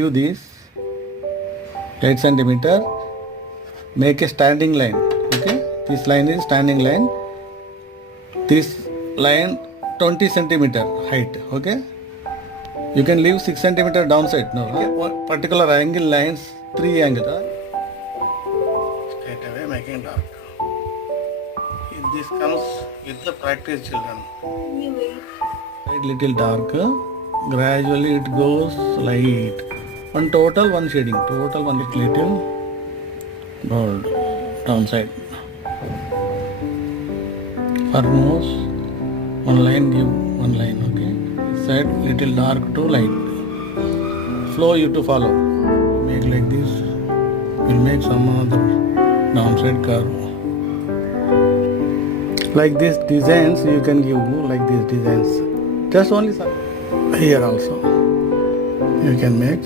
Do this 8 centimeter, make a standing line. Okay, this line is standing line. This line 20 centimeter height. Okay, you can leave 6 centimeter downside. No, okay. One particular angle lines 3 angles. Straight away making dark. This comes with the practice, children. Right, little darker. Gradually it goes light. One shading. Total one little gold downside. For nose, one line give one line. Okay. Side little dark to light. Flow you to follow. Make like this. We'll make some other downside curve. Like these designs you can give like these designs. Just only some here also you can make.